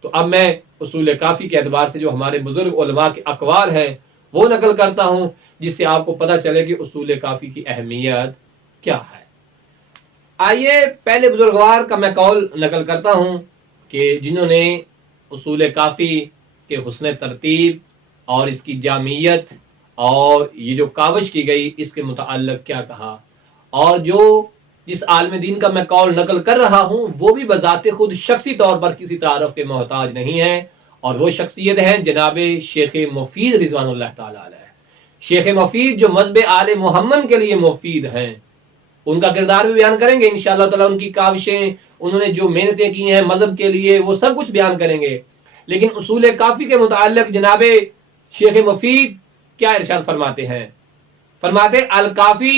تو اب میں اصول کافی کے اعتبار سے جو ہمارے بزرگ علماء کے اقوال ہیں وہ نقل کرتا ہوں، جس سے آپ کو پتہ چلے کہ اصول کافی کی اہمیت کیا ہے۔ آئیے پہلے بزرگوار کا میں قول نقل کرتا ہوں کہ جنہوں نے اصول کافی کے حسن ترتیب اور اس کی جامعیت اور یہ جو کاوش کی گئی اس کے متعلق کیا کہا، اور جو جس عالم دین کا میں قول نقل کر رہا ہوں وہ بھی بذات خود شخصی طور پر کسی تعارف کے محتاج نہیں ہے، اور وہ شخصیت ہیں جناب شیخ مفید رضوان اللہ تعالی علیہ۔ شیخ مفید جو مذہب آل محمد کے لیے مفید ہیں، ان کا کردار بھی بیان کریں گے انشاءاللہ تعالی، ان کی کاوشیں، انہوں نے جو محنتیں کی ہیں مذہب کے لیے وہ سب کچھ بیان کریں گے۔ لیکن اصول کافی کے متعلق جناب شیخ مفید کیا ارشاد فرماتے ہیں؟ فرماتے الکافی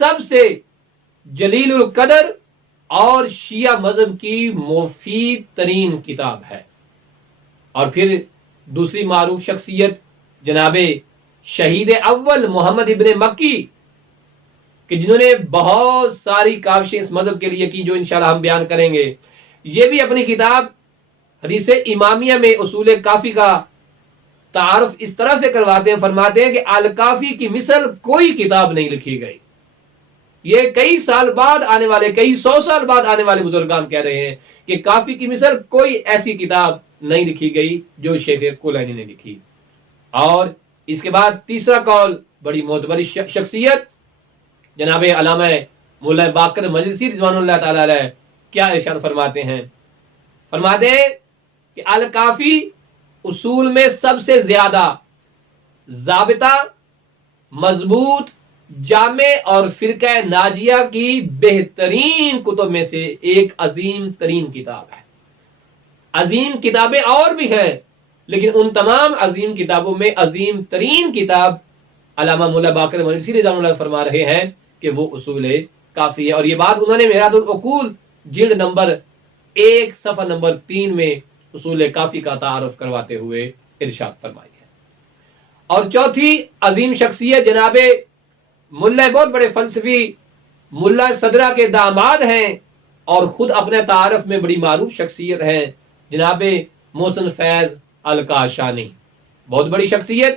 سب سے جلیل القدر اور شیعہ مذہب کی مفید ترین کتاب ہے۔ اور پھر دوسری معروف شخصیت جناب شہید اول محمد ابن مکی کہ جنہوں نے بہت ساری کاوشیں اس مذہب کے لیے کی جو انشاءاللہ ہم بیان کریں گے، یہ بھی اپنی کتاب حدیث امامیہ میں اصول کافی کا تعارف اس طرح سے کرواتے ہیں، فرماتے ہیں کہ الکافی کی مثل کوئی کتاب نہیں لکھی گئی۔ یہ کئی سال بعد آنے والے، کئی سو سال بعد آنے والے بزرگان کہہ رہے ہیں کہ کافی کی مثل کوئی ایسی کتاب نہیں لکھی گئی جو شیخ کلینی نے لکھی۔ اور اس کے بعد تیسرا قول بڑی معتبر شخصیت جناب علامہ مولا باقر مجلسی رضوان اللہ تعالی علیہ کیا ارشاد فرماتے ہیں؟ فرماتے ہیں کہ الکافی اصول میں سب سے زیادہ ضابطہ، مضبوط، جامع اور فرقہ ناجیہ کی بہترین کتب میں سے ایک عظیم ترین کتاب ہے۔ عظیم کتابیں اور بھی ہیں لیکن ان تمام عظیم کتابوں میں عظیم ترین کتاب علامہ مولا باقر مجلسی رضوان اللہ فرما رہے ہیں کہ وہ اصول کافی ہے۔ اور یہ بات انہوں نے میرات العقول جلد نمبر 1 صفحہ نمبر 3 میں اصول کافی کا تعارف کرواتے ہوئے ارشاد فرمائی ہے۔ اور چوتھی عظیم شخصیت جناب ملا، بہت بڑے فلسفی ملا صدرہ کے داماد ہیں اور خود اپنے تعارف میں بڑی معروف شخصیت ہیں، جناب محسن فیض الکاشانی، بہت بڑی شخصیت۔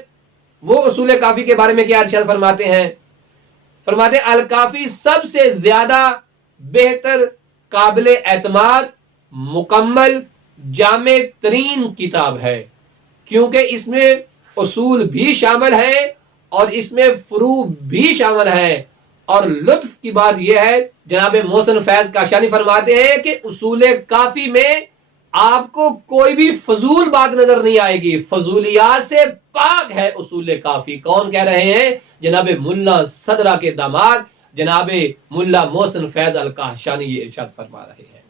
وہ اصول کافی کے بارے میں کیا ارشاد فرماتے ہیں؟ فرماتے الکافی سب سے زیادہ بہتر، قابل اعتماد، مکمل، جامع ترین کتاب ہے، کیونکہ اس میں اصول بھی شامل ہے اور اس میں فروع بھی شامل ہے۔ اور لطف کی بات یہ ہے جناب محسن فیض کاشانی فرماتے ہیں کہ اصول کافی میں آپ کو کوئی بھی فضول بات نظر نہیں آئے گی، فضولیات سے پاک ہے اصول کافی۔ کون کہہ رہے ہیں؟ جناب ملا صدرہ کے داماد جناب ملا محسن فیض الکاشانی یہ ارشاد فرما رہے ہیں۔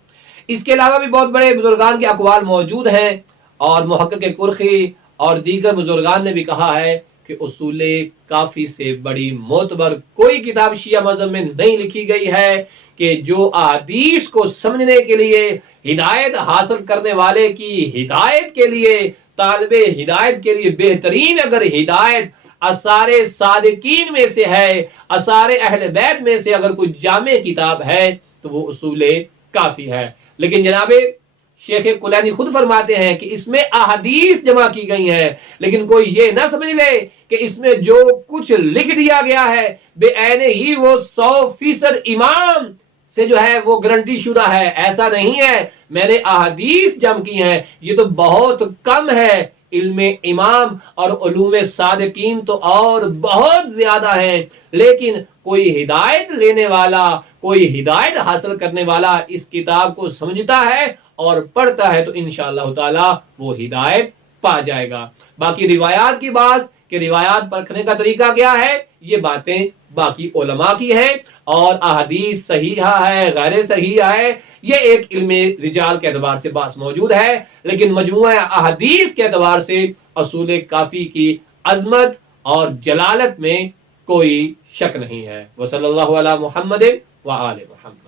اس کے علاوہ بھی بہت بڑے بزرگان کے اقوال موجود ہیں، اور محقق کرخی اور دیگر بزرگان نے بھی کہا ہے کہ اصول کافی سے بڑی معتبر کوئی کتاب شیعہ مذہب میں نہیں لکھی گئی ہے کہ جو احادیث کو سمجھنے کے لیے، ہدایت حاصل کرنے والے کی ہدایت کے لیے، طالب ہدایت کے لیے بہترین اگر ہدایت آثار صادقین میں سے ہے، آثار اہل بیت میں سے اگر کوئی جامع کتاب ہے تو وہ اصول کافی ہے۔ لیکن جناب شیخ کلینی خود فرماتے ہیں کہ اس میں احادیث جمع کی گئی ہیں، لیکن کوئی یہ نہ سمجھ لے کہ اس میں جو کچھ لکھ دیا گیا ہے بے عین ہی وہ 100% امام سے جو ہے وہ گارنٹی شدہ ہے، ایسا نہیں ہے۔ میں نے احادیث جمع کی ہیں، یہ تو بہت کم ہے، علم امام اور علوم صادقین تو اور بہت زیادہ ہیں۔ لیکن کوئی ہدایت لینے والا، کوئی ہدایت حاصل کرنے والا اس کتاب کو سمجھتا ہے اور پڑھتا ہے تو انشاءاللہ تعالی وہ ہدایت پا جائے گا۔ باقی روایات کی بات کہ روایات پرکھنے کا طریقہ کیا ہے، یہ باتیں باقی علماء کی ہیں، اور احادیث صحیحہ ہے، غیر صحیحہ ہے، یہ ایک علم رجال کے اعتبار سے بات موجود ہے۔ لیکن مجموعہ احادیث کے اعتبار سے اصول کافی کی عظمت اور جلالت میں کوئی شک نہیں ہے۔ وصلی اللہ علی محمد وآل محمد۔